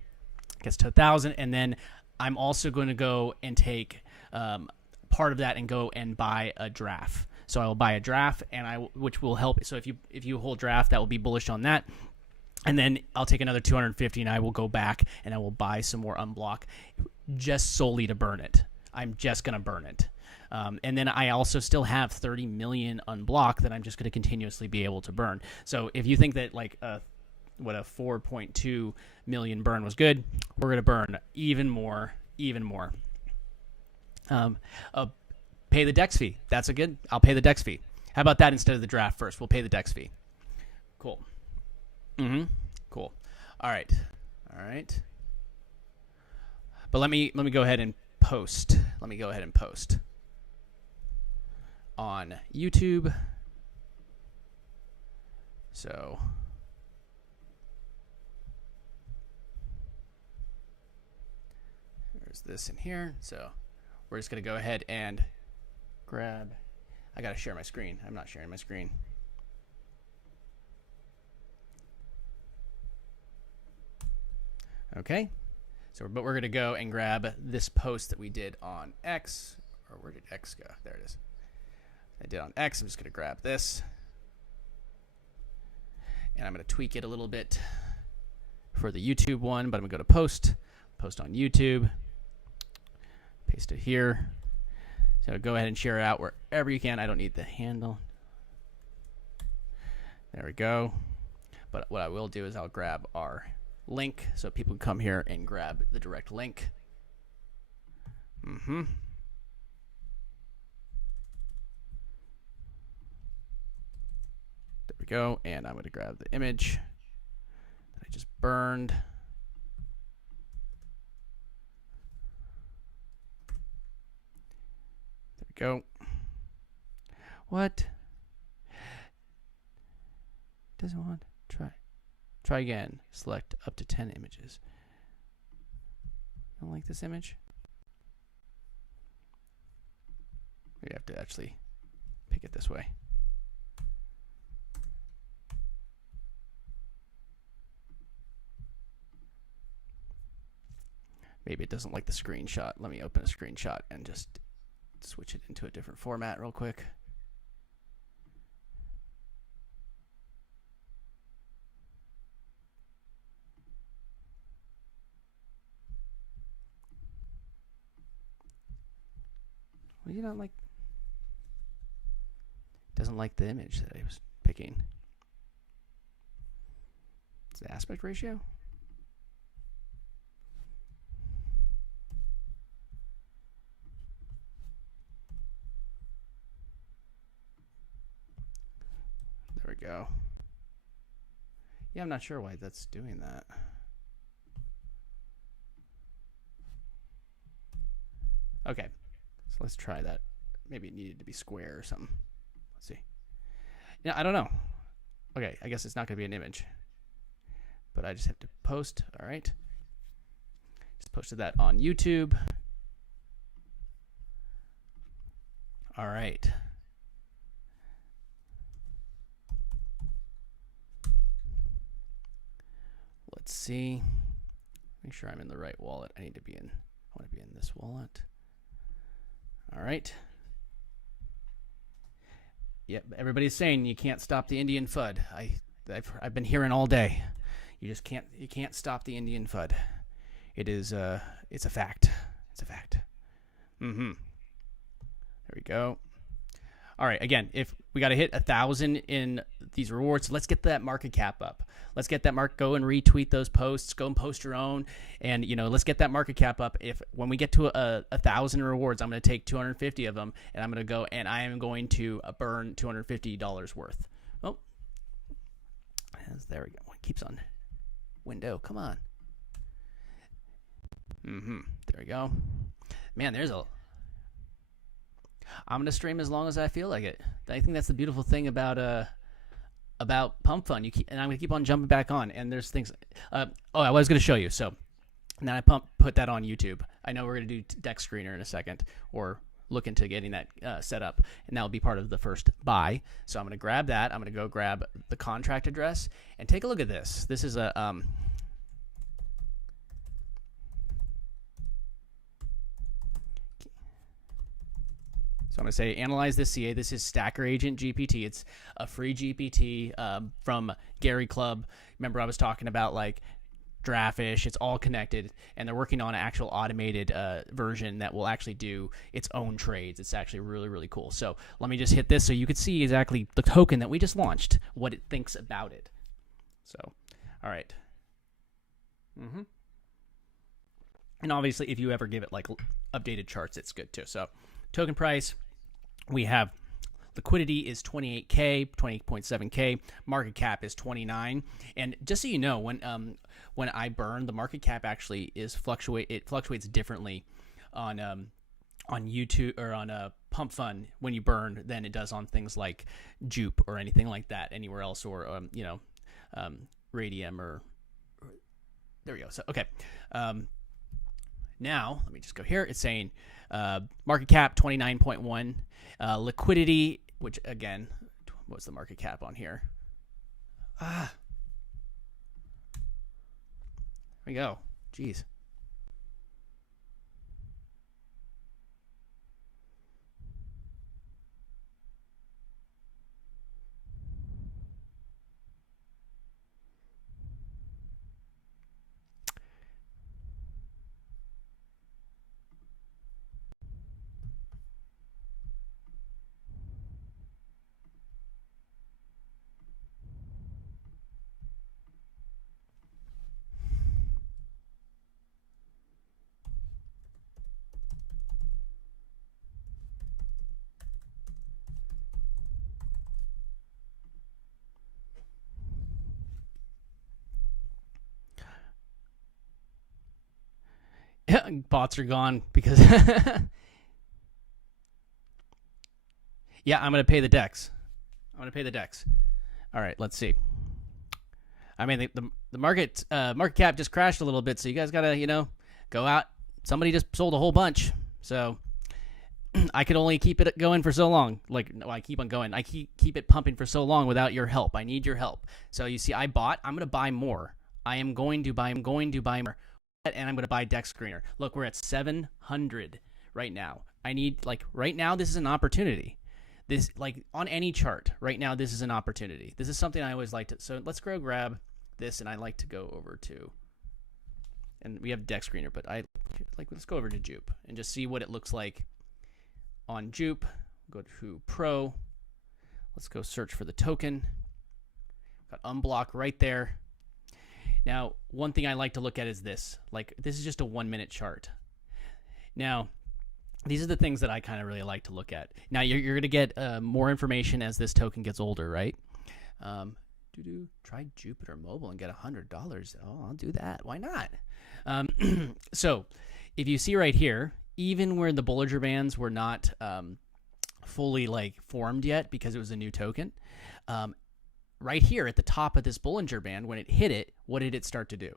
gets to 1,000, and then I'm also going to go and take part of that and go and buy a draft. So I will buy a draft, which will help. So if you hold draft, that will be bullish on that. And then I'll take another 250 and I will go back and I will buy some more unblock just solely to burn it. I'm just going to burn it. And then I also still have 30 million unblock that I'm just going to continuously be able to burn. So if you think that like a 4.2 million burn was good, we're going to burn even more. Pay the DEX fee. That's I'll pay the DEX fee. How about that instead of the draft first? We'll pay the DEX fee. Cool. Cool. All right. But let me go ahead and post. On YouTube. So there's this in here. So we're just going to go ahead and grab. I got to share my screen. I'm not sharing my screen. Okay. So, but we're going to go and grab this post that we did on X. Or where did X go? There it is. I did on X. I'm just going to grab this. And I'm going to tweak it a little bit for the YouTube one. But I'm going to go to post on YouTube. Paste it here. So go ahead and share it out wherever you can. I don't need the handle. There we go. But what I will do is I'll grab our link so people can come here and grab the direct link. There we go. And I'm going to grab the image that I just burned. There we go. What? Doesn't want to try. Try again. Select up to 10 images. Don't like this image? We have to actually pick it this way. Maybe it doesn't like the screenshot. Let me open a screenshot and just switch it into a different format real quick. Well, you don't like, doesn't like the image that I was picking. It's the aspect ratio. There we go. Yeah, I'm not sure why that's doing that. Okay. Let's try that. Maybe it needed to be square or something. Let's see. Yeah, I don't know. Okay, I guess it's not going to be an image. But I just have to post. All right. Just posted that on YouTube. All right. Let's see. Make sure I'm in the right wallet. I want to be in this wallet. All right. Yep, everybody's saying you can't stop the Indian FUD. I've been hearing all day. You can't stop the Indian FUD. It's a fact. It's a fact. There we go. All right, again, if we got to hit 1,000 in these rewards, let's get that market cap up. Let's get that go and retweet those posts, go and post your own, and let's get that market cap up. When we get to 1,000 rewards, I'm going to take 250 of them, and I'm going to go and I am going to burn $250 worth. Oh, there we go. It keeps on window. Come on. There we go. Man, I'm gonna stream as long as I feel like it. I think that's the beautiful thing about Pump.fun. And I'm gonna keep on jumping back on. And there's things. I was gonna show you. So now I put that on YouTube. I know we're gonna do Deck Screener in a second, or look into getting that set up, and that will be part of the first buy. So I'm gonna grab that. I'm gonna go grab the contract address and take a look at this. This is a So I'm going to say analyze this CA. This is Stacker Agent GPT. It's a free GPT from Gary Club. Remember I was talking about like Draftfish. It's all connected, and they're working on an actual automated version that will actually do its own trades. It's actually really, really cool. So let me just hit this so you can see exactly the token that we just launched, what it thinks about it. So, all right. And obviously, if you ever give it like updated charts, it's good too. So token price, we have liquidity is 28K, 28.7K. Market cap is 29. And just so you know, when I burn, the market cap actually is fluctuates differently on YouTube or on Pump.fun when you burn than it does on things like Jupe or anything like that anywhere else, or Radium or there we go. So okay. Now, let me just go here. It's saying market cap 29.1, liquidity, which again, what's the market cap on here? There we go. Jeez. Bots are gone because yeah, I'm gonna pay the DEX. All right, let's see. I mean, the market cap just crashed a little bit, so you guys gotta go out. Somebody just sold a whole bunch, so I could only keep it going for so long. Like, no, I keep on going. I keep it pumping for so long without your help. I need your help. So you see, I bought. I'm gonna buy more. I'm going to buy more. And I'm going to buy DEX Screener. Look, we're at 700 right now. I need, like, right now, this is an opportunity. This, like, on any chart, right now, this is an opportunity. This is something I always like to, so let's go grab this, and I like to go over to, and we have DEX Screener, but let's go over to Jupe and just see what it looks like on Jupe. Go to Pro. Let's go search for the token. Got unblock right there. Now, one thing I like to look at is this. Like, this is just a 1 minute chart. Now, these are the things that I kind of really like to look at. Now, you're going to get more information as this token gets older, right? Try Jupiter Mobile and get $100. Oh, I'll do that. Why not? So, if you see right here, even where the Bollinger Bands were not fully like formed yet because it was a new token, right here at the top of this Bollinger Band, when it hit it, what did it start to do?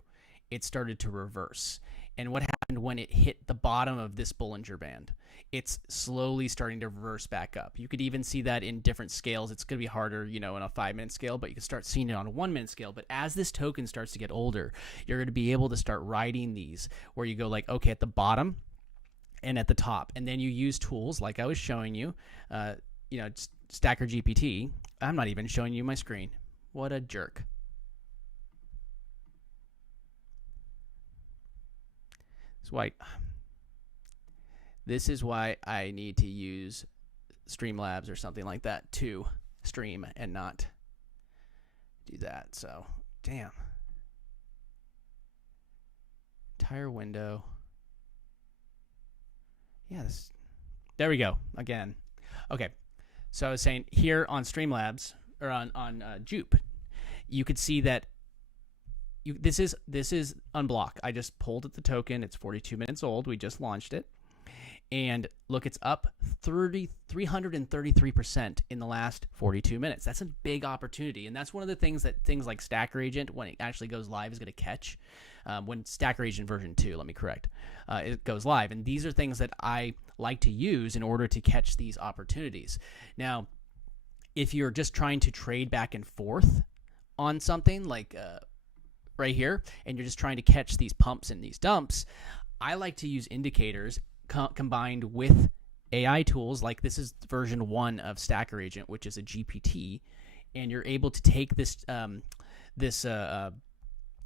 It started to reverse. And what happened when it hit the bottom of this Bollinger Band? It's slowly starting to reverse back up. You could even see that in different scales. It's going to be harder, in a 5-minute scale, but you can start seeing it on a 1-minute scale. But as this token starts to get older, you're going to be able to start riding these where you go like, okay, at the bottom and at the top. And then you use tools like I was showing you, Stacker GPT. I'm not even showing you my screen. What a jerk. This is why I need to use Streamlabs or something like that to stream and not do that. So, damn. Entire window. Yeah, there we go. Again. Okay. So I was saying here on Streamlabs or on Jupe, you could see that this is unblock. I just pulled at the token. It's 42 minutes old. We just launched it. And look, it's up 333% in the last 42 minutes. That's a big opportunity. And that's one of the things that things like Stacker Agent, when it actually goes live, is going to catch. When Stacker Agent version 2, let me correct, it goes live. And these are things that I like to use in order to catch these opportunities. Now, if you're just trying to trade back and forth on something like right here, and you're just trying to catch these pumps and these dumps, I like to use indicators combined with AI tools, like this is version 1 of Stacker Agent, which is a GPT, and you're able to take this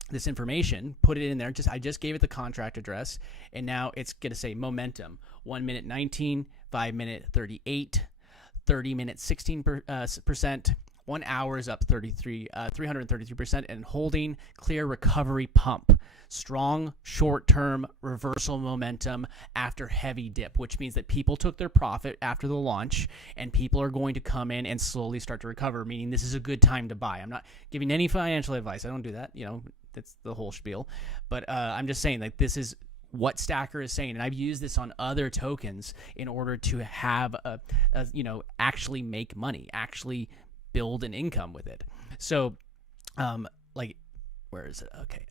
this information, put it in there. I just gave it the contract address, and now it's going to say momentum: 1 minute 19, 5 minute 38, 30 minute 16%, 1 hour is up 333%, and holding clear recovery pump. Strong short-term reversal momentum after heavy dip, which means that people took their profit after the launch, and people are going to come in and slowly start to recover, meaning this is a good time to buy. I'm not giving any financial advice. I don't do that. That's the whole spiel. But I'm just saying, like, this is what Stacker is saying, and I've used this on other tokens in order to have actually make money, actually build an income with it. So, where is it? Okay.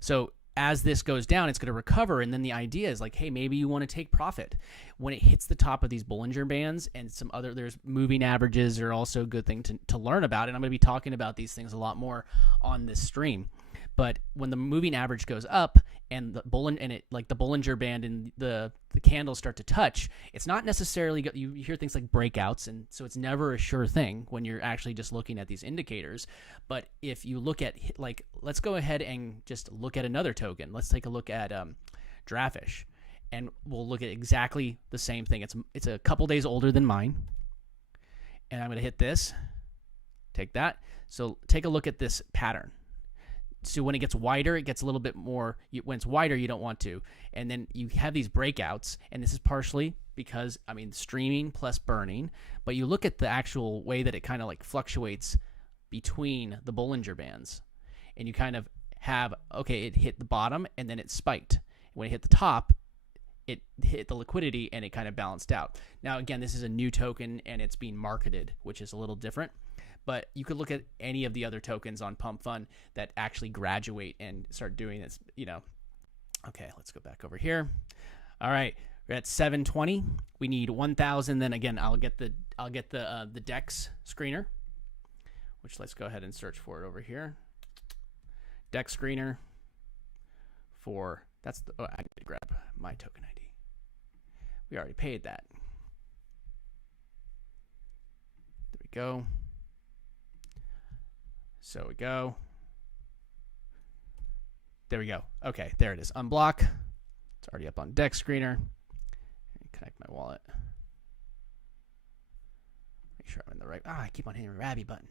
So as this goes down, it's going to recover, and then the idea is like, hey, maybe you want to take profit when it hits the top of these Bollinger Bands, and there's moving averages are also a good thing to learn about, and I'm going to be talking about these things a lot more on this stream. But when the moving average goes up and the Bollinger Band and the candles start to touch, it's not necessarily you hear things like breakouts, and so it's never a sure thing when you're actually just looking at these indicators. But if you look at, like, let's go ahead and just look at another token. Let's take a look at Drafish, and we'll look at exactly the same thing. It's a couple days older than mine, and I'm going to hit this. Take that. So take a look at this pattern. So when it gets wider, it gets a little bit more. When it's wider, you don't want to. And then you have these breakouts, and this is partially because, streaming plus burning. But you look at the actual way that it kind of like fluctuates between the Bollinger Bands. And you kind of have, okay, it hit the bottom, and then it spiked. When it hit the top, it hit the liquidity, and it kind of balanced out. Now, again, this is a new token, and it's being marketed, which is a little different. But you could look at any of the other tokens on Pump.fun that actually graduate and start doing this, Okay, let's go back over here. All right, we're at 720. We need 1,000. Then again, I'll get the DEX screener, which let's go ahead and search for it over here. DEX screener for I need to grab my token ID. We already paid that. There we go. So we go. There we go. Okay, there it is. Unblock. It's already up on DEX screener. Connect my wallet. Make sure I'm in the right. I keep on hitting the Rabby button.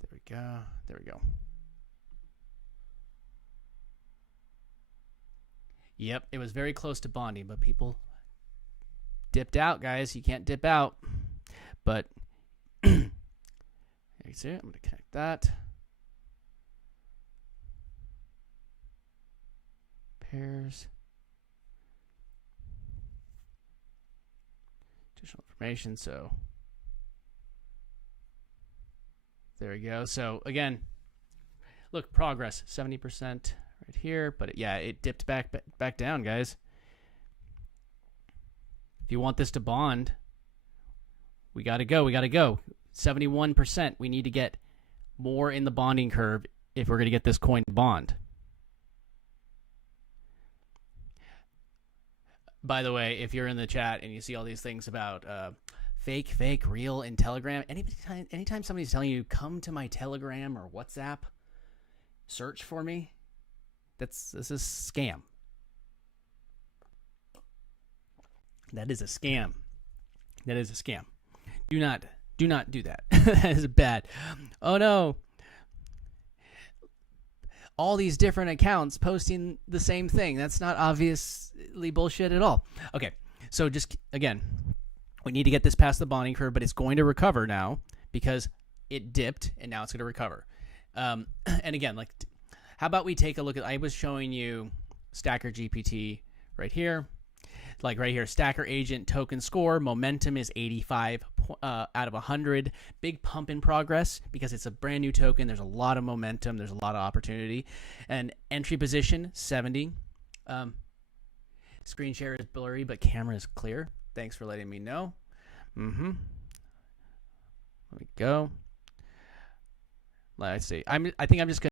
There we go. There we go. Yep, it was very close to bonding, but people dipped out, guys. You can't dip out. But you see it? I'm going to connect that. Pairs. Additional information. So there we go. So again, look, progress 70% right here. But it dipped back down, guys. If you want this to bond, we got to go. 71%. We need to get more in the bonding curve if we're going to get this coin to bond. By the way, if you're in the chat and you see all these things about fake, real in Telegram, anytime somebody's telling you, come to my Telegram or WhatsApp, search for me, this is scam. That is a scam. Do not do that. That is bad. Oh no. All these different accounts posting the same thing. That's not obviously bullshit at all. Okay. So just again, we need to get this past the bonding curve, but it's going to recover now because it dipped and now it's going to recover. And again, like, how about we take a look at, I was showing you Stacker GPT right here. Like right here, Stacker Agent token score, momentum is 85 out of 100. Big pump in progress because it's a brand new token. There's a lot of momentum. There's a lot of opportunity. And entry position, 70. Screen share is blurry, but camera is clear. Thanks for letting me know. Let me go. Let's see. I think I'm just going to